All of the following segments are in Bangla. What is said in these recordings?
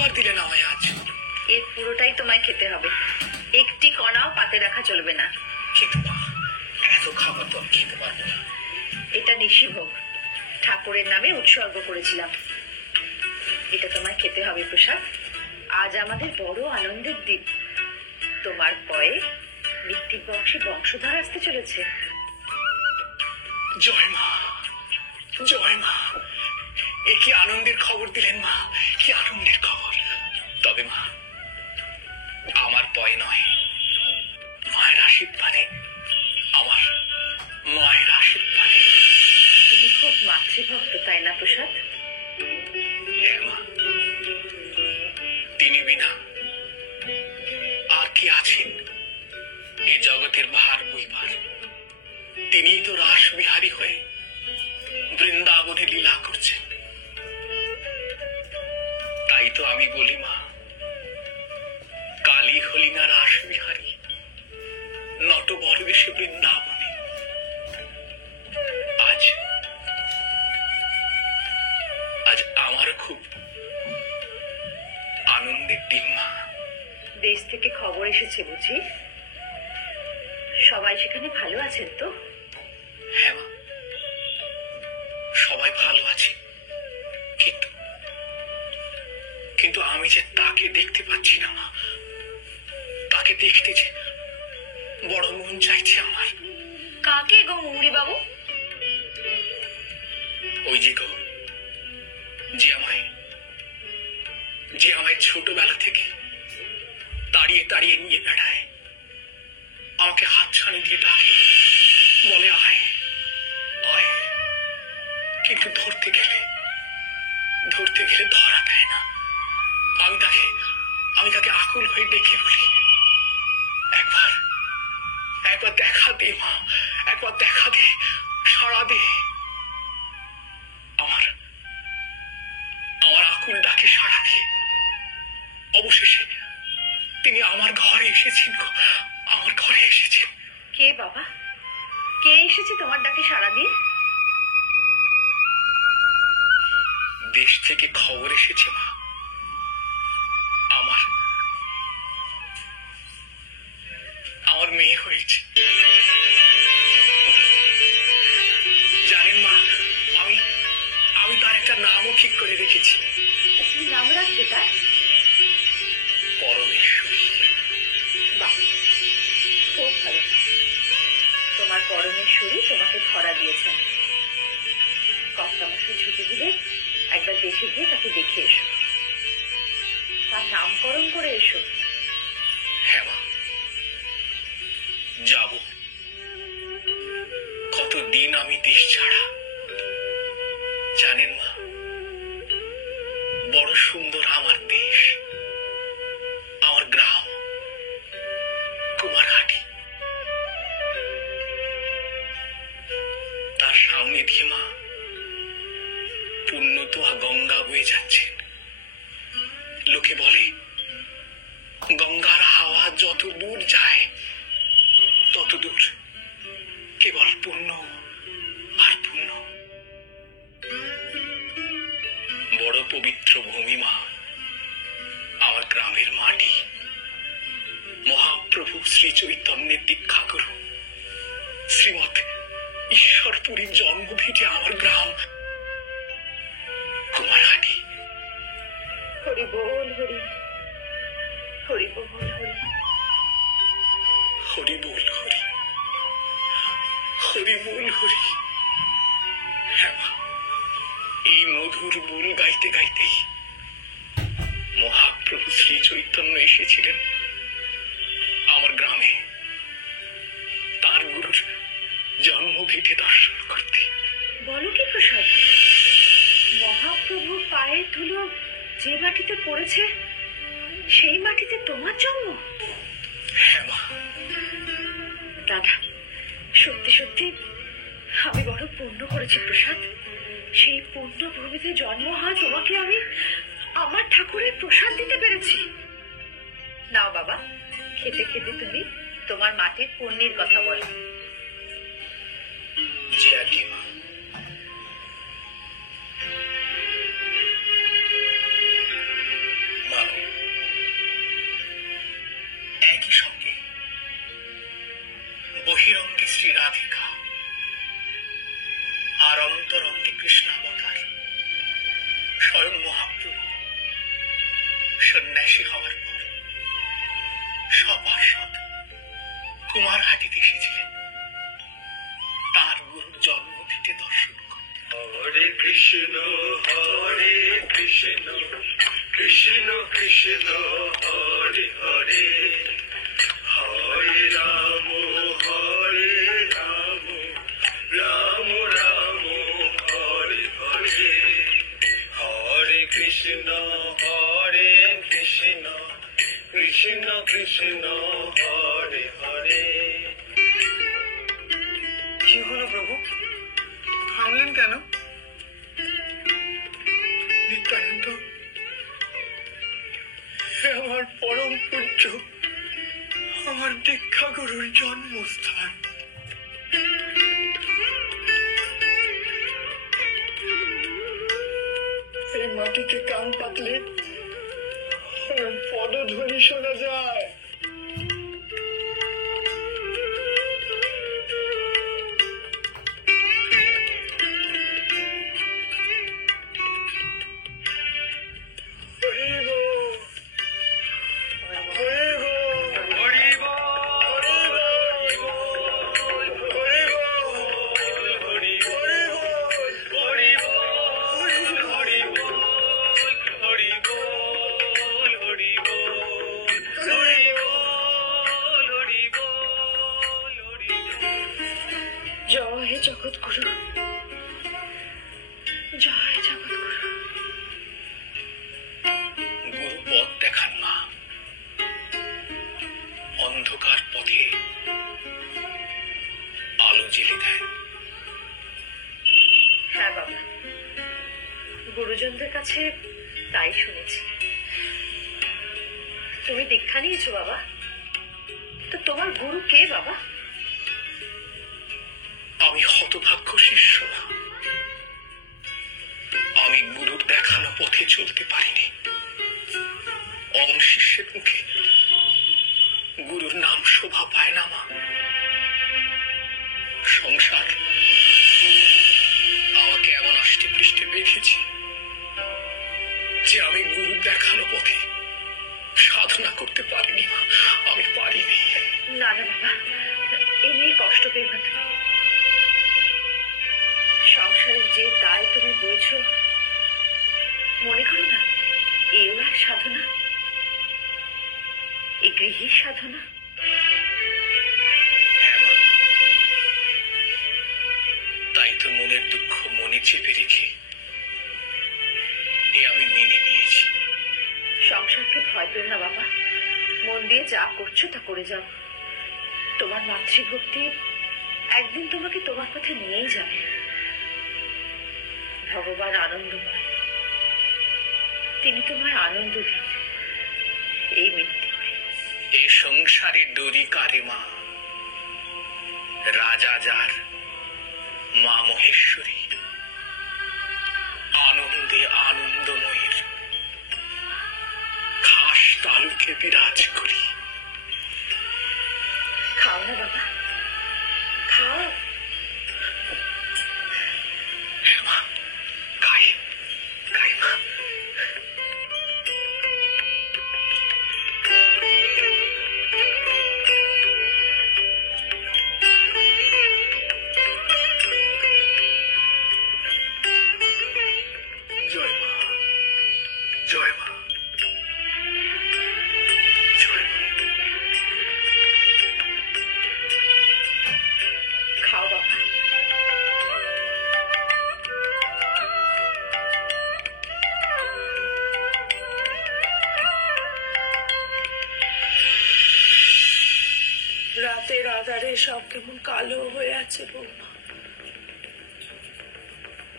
খাবার দিলে না আমায় আজ? এর পুরোটাই তোমায় খেতে হবে, একটি কণাও পাতে রাখা চলবে না। কিন্তু মা, এত খাবার তো আমি খেতে পারবো না। এটা নিশিভোগ, ঠাকুরের নামে উৎসর্গ করেছিলাম। এটা তোমায় খেতে হবে প্রসাদ। আজ আমাদের বড় আনন্দের দিন। তোমার পরে মৃত্যুর বংশে বংশধর আসতে চলেছে। জয় মা, জয় মা। এ কি আনন্দের খবর দিলেন মা, কি আনন্দের খবর। তবে মা, আমার পয় নয়, মায়ের আশীর্বাদে, আমার মায়ের আশীর্বাদে। তুমি খুব মাতৃভক্ত, তাই না প্রসাদ? হ্যাঁ মা, তিনি বিনা আর কি আছেন এ জগতের ভার বইবার? তিনি তো রাসবিহারী হয়ে বৃন্দাবনে লীলা করছেন। তাই তো আমি বলি মা, কালী হলি না রাসবিহারী, নটবর বেশে বৃন্দাবনে। আজ আজ আমারও খুব আনন্দের দিন মা। দেশ থেকে খবর এসেছে বুঝি? সবাই সেখানে ভালো আছেন তো? হ্যাঁ মা, সবাই ভালো আছে, কিন্তু আমি যে তাকে দেখতে পাচ্ছি না মা। তাকে দেখতে যে বড় মন চাইছে আমার। কাকে গো মুঙ্গি বাবু? ওই যে গো, যে আমায় ছোটবেলা থেকে তাড়িয়ে তাড়িয়ে নিয়ে বেড়ায়, আমাকে হাত ছাড়িয়ে দিয়ে ডাকে, বলে আয় আয়, কিন্তু ধরতে গেলে ধরা দেয় না। আমি তাকে আকুল হয়ে ডেকে বলি, একবার দেখা দে মা, একবার দেখা দে, সাড়া দে। আমার আকুল ডাকে সাড়া দিয়ে অবশেষে তিনি আমার ঘরে এসেছেন, আমার ঘরে এসেছেন। কে বাবা, কে এসেছে তোমার ডাকে সাড়া দিয়ে? দেশ থেকে খবর এসেছে মা, আমার মেয়ে হয়েছে। জানেন মা, আমি তার একটা নামও ঠিক করে রেখেছি। নাম রাখবে তার? পরমেশ্বরী। বাহ, খুব ভালো। তোমার পরমেশ্বরী তোমাকে ধরা দিয়েছেন। কর্তামশাই ছুটি দিলে একবার দেশে গিয়ে তাকে দেখে এসো, তার নামকরণ করে এসো। হ্যাঁ মা, যাব। কতদিন আমি দেশ ছাড়া। জানেন মা, বড় সুন্দর আমার দেশ, আমার গ্রাম কুমারহাটি। তার সামনে দিয়ে মা পুণ্যতোয়া গঙ্গা বয়ে যাচ্ছেন। লোকে বলে গঙ্গার হাওয়া যত দূর যায় তত দূর কেবল পুণ্য আর পুণ্য। বড় পবিত্র ভূমি মা, আমার গ্রামের মাটি। মহাপ্রভু শ্রী চৈতন্যের দীক্ষা করু শ্রীমৎ ঈশ্বরপুরীর জন্মভিটে আমার গ্রাম কুমারহাটি। হরি বল হরি, হরি বল হরি, হরি বল হরি, হরি বল হরি। হ্যাঁ, এই মধুর বল গাইতে গাইতেই মহাপ্রভু শ্রী চৈতন্য এসেছিলেন আমার গ্রামে তার গুরুর জন্মভিটে দর্শন করতে। বলো কি প্রসাদ? মহাপ্রভুর পায়ের ধুলো যে মাটিতে পড়েছে সেই মাটিতে তোমার জন্ম? হ্যাঁ মা। দাদা, সত্যি সত্যি আমি বড় পুণ্য করেছি প্রসাদ। সেই পুণ্য ভূমিতে জন্ম হয় তোমাকে আমি আমার ঠাকুরের প্রসাদ দিতে পেরেছি। নাও বাবা, খেতে খেতে তুমি তোমার মাটির পুণ্যের কথা বলো। যে আর কি মা। মা, আর অন্তরঙ্গে কৃষ্ণাবতার স্বয়ং মহাপ্রভু সন্ন্যাসী হওয়ার পর সপার্ষদ তোমার হাতিতে এসেছিলেন তার গুরুর জন্মভিটে দর্শন করতে। হরে কৃষ্ণ কৃষ্ণ কৃষ্ণ হরে হরে, হরে রাম রাম রাম হরে হরে, হরে কৃষ্ণ কৃষ্ণ কৃষ্ণ হরে হরে। কি হলো প্রভু, থামলেন কেন? নিত্যানন্দ, আমার পরম পূজ্য, আমার দীক্ষা গুরুর জন্মস্থান। এই মাটিতে কান পাতলে পদধ্বনি শোনা যায়। জয় জগৎগুরু, জয় জগৎগুরু। গুরু পথ দেখান মা, অন্ধকার পথে আলো জেলে দেয়। হ্যাঁ বাবা, গুরুজনদের কাছে তাই শুনেছি। তুমি দীক্ষা নিয়েছো বাবা, তো তোমার গুরু কে বাবা? আমি হতভাগ্য শিষ্য না, আমি গুরুর দেখানো পথে চলতে পারিনি। অন শিষ্যের মুখে গুরুর নাম শোভা পায় না মা। সংসার আমাকে এমন অষ্টে পৃষ্ঠে বেঁধেছি যে আমি গুরুর দেখানো পথে সাধনা করতে পারিনি মা, আমি পারিনি। না না বাবা, এ নিয়ে কষ্ট পেয়ে না তুমি। সংসারের যে দায় তুমি বইছ, মনে করো না এও এক সাধনা, এ গৃহের সাধনা। হ্যাঁ মা, তাই তো মনের দুঃখ মনে চেপে রেখে এ আমি মেনে নিয়েছি। সংসারকে ভয় পেও না বাবা, মন দিয়ে যা করছো তা করে যাও। তোমার মাতৃভক্তি একদিন তোমাকে তোমার পথে নিয়েই যাবে। ভগবান আনন্দময়, তিনি তোমার আনন্দ দিন, এই মিথ্যে করে। এই সংসারে ডরি কারে মা, রাজা যার মা মহেশ্বরী, আনন্দে আনন্দময়ের খাস তালুকে বিরাজ করি। খাও না বাবা, খাও। হ্যাঁ মা, খাই খাই মা। জয় মা, জয় মা, জয় মা। খাও বাবা। রাতের আধারে সব কেমন কালো হয়ে আছে বৌমা,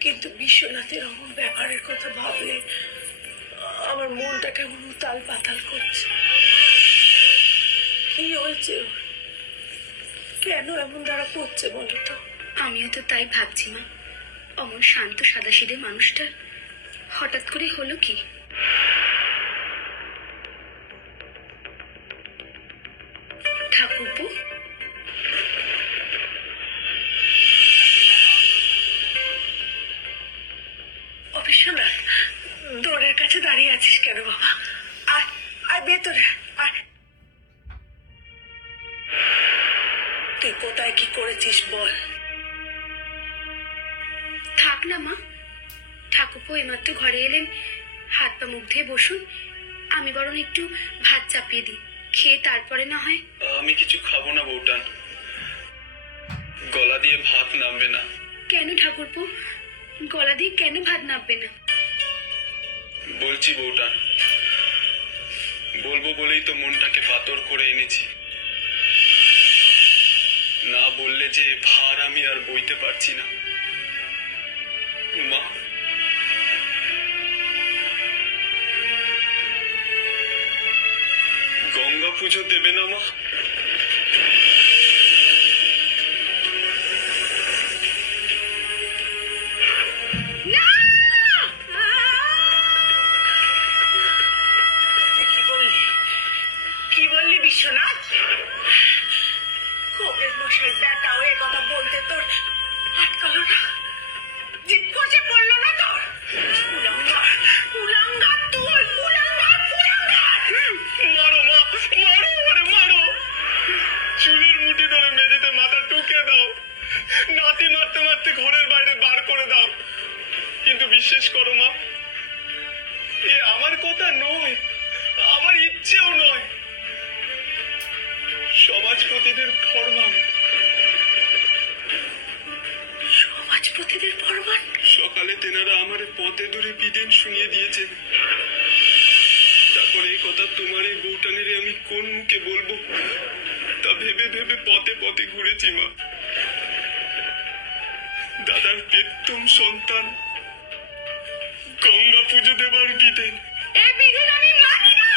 কিন্তু বিশ্বনাথের অমন ব্যাপারের কথা ভাবলে আমার মনটা কেমন উতাল পাতাল করছে। কি হয়েছে, কেন এমন দ্বারা করছে বলো তো? আমিও তো তাই ভাবছি মা, অমন শান্ত সাদাসিধে মানুষটা হঠাৎ করে হলো কি? ঠাকুরপো, দাঁড়িয়ে আছিস কেন বাবা? আয় আয় ভেতরে আয়। তুই কোথায় কি করেছিস বল। থাক না মা, ঠাকুরপো এইমাত্র ঘরে এলেন, হাত পা মুখ ধুয়ে বসুন, আমি বরং একটু ভাত চাপিয়ে দিই, খেয়ে তারপরে না হয়। আমি কিছু খাবো না বউটান, গলা দিয়ে ভাত নামবে না। কেন ঠাকুরপো, গলা দিয়ে কেন ভাত নামবে না? বলছি বউটান, বলবো বলেই তো মনটাকে পাতর করে এনেছি, না বললে যে ভার আমি আর বইতে পারছি না। মা, গঙ্গা পুজো দেবে না মা? কি বললি বিশ্বনাথ? খোকের মশাই বেটা হয়ে কথা বলতে তোর আটকালো না? জিদ করছে বললো না তোর? কুলাঙ্গার কুলাঙ্গার তুই, কুলাঙ্গার কুলাঙ্গার। মারো মা, মারো ওরে মারো, চুলের মুঠি ধরে মেঝেতে মাথা টুকে দাও, নাতি মারতে মারতে ঘরের বাইরে বার করে দাও। কিন্তু বিশ্বাস করো মা, এ আমার কথা নয়, আমার ইচ্ছেও নয়, সমাজপতিদের ফরমান। সমাজপতিদের ফরমান? সকালে তেনারা আমার পথে ধরে বিদেন শুনিয়ে দিয়েছেন, তারপরে এই কথা তোমার এই বউটানের আমি কোন মুখে বলবো তা ভেবে ভেবে পথে পথে ঘুরেছি মা। দাদার পেত্তম সন্তান গঙ্গা পুজো দেবার বিদেন, এই বিধান আমি মানি না।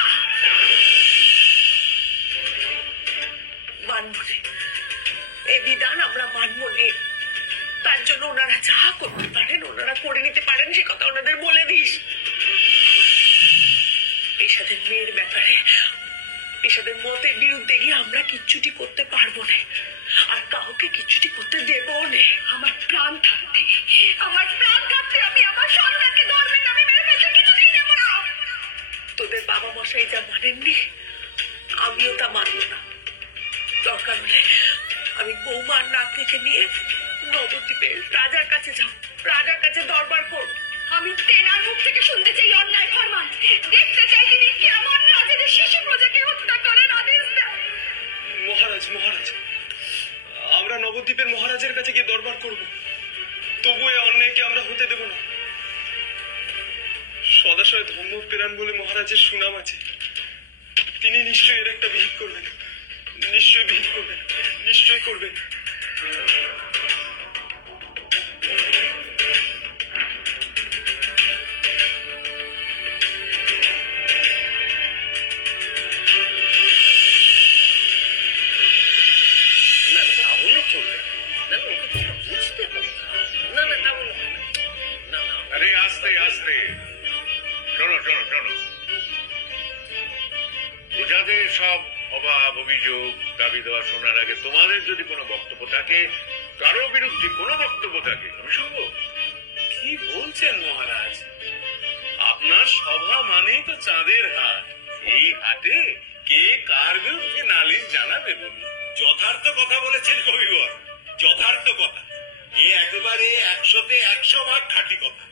মানব না, এই বিধান আমরা মানব না। তার জন্য ওনারা যা করতে পারেন ওনারা করে নিতে পারেন, সে কথা ওনাদের বলে দিস। পেশাদের মেয়ের ব্যাপারে পেশাদের মতের বিরুদ্ধে গিয়ে আমরা কিচ্ছুটি করতে পারবো না, আর কাউকে কিচ্ছুটি করতে দেবো না। আমার প্রাণ থাকতে আমি আমার সন্তানকে ধরবেন আমি মেরে ফেলতে কিছুতেই দেবো না। তোদের বাবা মশাই যা মানেননি আমিও তা মানব না। দরকার হলে আমি বৌমার নাতনিকে নিয়ে নবদ্বীপের রাজার কাছে যাও, রাজার কাছে দরবার করব। আমি তেনার মুখ থেকে শুনতে চাই অন্যায় ফরমান, দেখতে চাই তিনি কেমন রাজাদের শিশু প্রজাকে হত্যা করেন আদেশ দেন। মহারাজ মহারাজ, আমরা নবদ্বীপের মহারাজের কাছে গিয়ে দরবার করব, তবু এ অন্যায়কে আমরা হতে দেব না। সদাশয় ধর্মপ্রাণ বলে মহারাজের সুনাম আছে, তিনি নিশ্চয়ই এর একটা বিহিত করবেন, নিশ্চয়ই বিহিত করবেন, নিশ্চয়ই করবেন। আরে আস্তে আস্তে, শোনো শোনো শোনো, প্রজাদের সব অভাব অভিযোগ দাবি দেওয়া শোনার আগে তোমাদের যদি কোনো বক্তব্য থাকে, কারো বিরুদ্ধে কোনো বক্তব্য থাকে, আমি শুনবো। কি বলছেন মহারাজ? আপনার সভা মানেই তো চাঁদের হাট, এই হাটে কে কার বিরুদ্ধে নালিশ জানাবে বলুন? যথার্থ কথা বলেছেন কবিবর, যথার্থ কথা, এ একেবারে 100-তে 100 ভাগ খাঁটি কথা।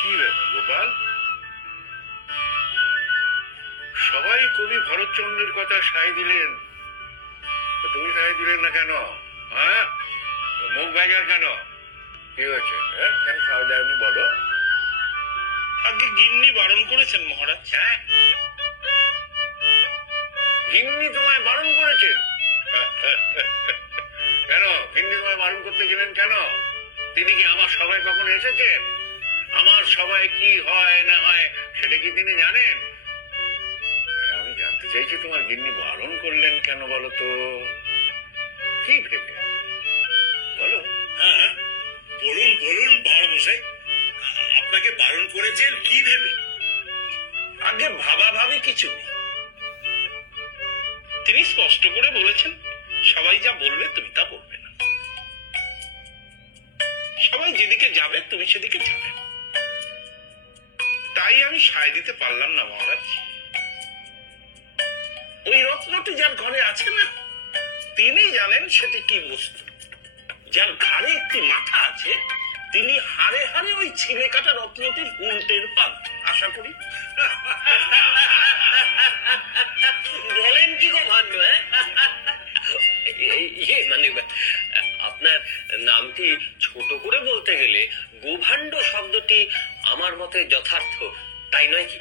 কি ব্যাপার গোপাল, সবাই কবি ভরতচন্দ্রের কথা সায় দিলেন, তুমি সায় দিলেন না কেন? হ্যাঁ, মুখ ভেঙার কেন? কি হয়েছে? কেন সায় দেয়নি বলো? আগে গিন্নি বারণ করেছেন মহারাজ। হ্যাঁ, গিন্নি তোমায় বারণ করেছেন? কেন গিন্নি তোমায় বারণ করতে গেলেন কেন? তিনি কি আমার সভায় কখনো এসেছেন? আমার সভায় কি হয় না হয় সেটা কি তিনি জানেন? আমি জানতে চাইছি তোমার গিন্নি বারণ করলেন কেন বলো তো? কি ভেবে বলো? হ্যাঁ বলুন বলুন মশাই, আপনাকে বারণ করেছেন কি ভেবে? আগে ভাবাভাবি কিছু নেই, তিনি স্পষ্ট করে বলেছেন সবাই যা বলবে তুমি তা বলবে না, সবাই যেদিকে যাবে তুমি সেদিকে যাবে। তাই আমি সায় দিতে পারলাম না মহারাজ। ওই রত্নটি যার ঘরে আছে না, তিনি জানেন সেটি কি বস্তু। যার ঘাড়ে একটি মাথা আছে, তিনি হাড়ে হাড়ে ওই ছিঁড়ে কাটা রত্নটির উল্টের পান। আশা করি বলেন কি গো ভান্ড, মানে আপনার নামটি ছোট করে বলতে গেলে গোভাণ্ড শব্দটি আমার মতে যথার্থ, তাই নয় কি?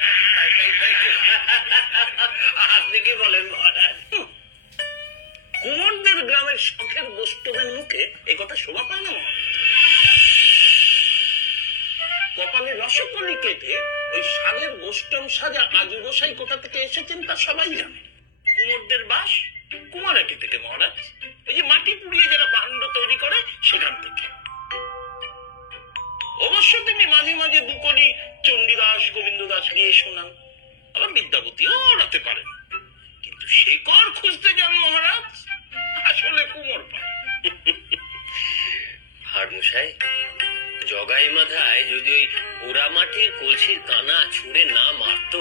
আপনি কি বলেন মহারাজ? কুমারদের গ্রামের শখের বস্তুদের মুখে এ কথা শোভা পায় না। কপালে রসকলি কেটে ওই সারের গোষ্ঠম সাজা আজু গোসাই কোথা থেকে এসেছেন তা সবাই জানে। কুমোরদের বাস কুমারাটি থেকে মহারাজ, এই যে মাটি পুড়িয়ে যারা ভাণ্ড তৈরি করে সেখান থেকে। অবশ্য তিনি মাঝে মাঝে দুকলি চণ্ডীদাস গোবিন্দ দাস গিয়ে শোনান, আবার বিদ্যাপতিও ওড়াতে পারেন, কিন্তু শেকড় খুঁজতে যান মহারাজ, আসলে কুমোর পান। হাড়মশাই, জগাই মাথায় যদি ওই পোড়া মাটির কলসির কানা ছুঁড়ে না মারত,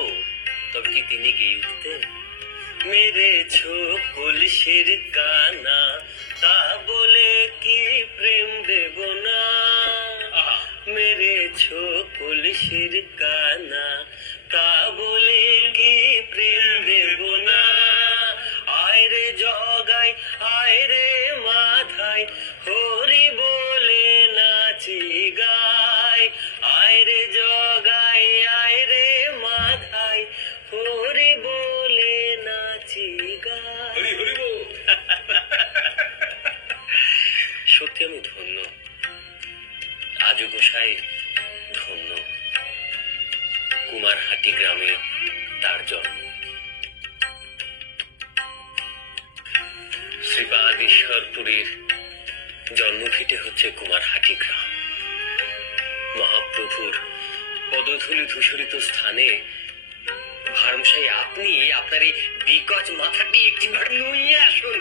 তবে কি তিনি গেয়ে উঠতেন? মেরেছো কলসির কানা, তা বলে কি প্রেম দেব না? মেরেছো কলসির কানা, তা বলে কি প্রেম দেব না? আয় রে জগাই, আয় রে মাথায়, হরি বলে নাচি গায়। আয় রে জগাই, আয় রে মাথায়, হরি বলে নাচি গায়। সত্যি আমি ধন্য, আজু গোসাই ধন্য। কুমারহাটি গ্রামে তার জন্ম। শ্রী বাগেশ্বরপুরীর জন্মভিটে হচ্ছে কুমারহাটি গ্রাম। মহাপ্রভুর পদধূলি ধূসরিত স্থানে ভারমশাই আপনি আপনার এই বিকজ মাথাটি একটিবার নুইয়ে আসুন।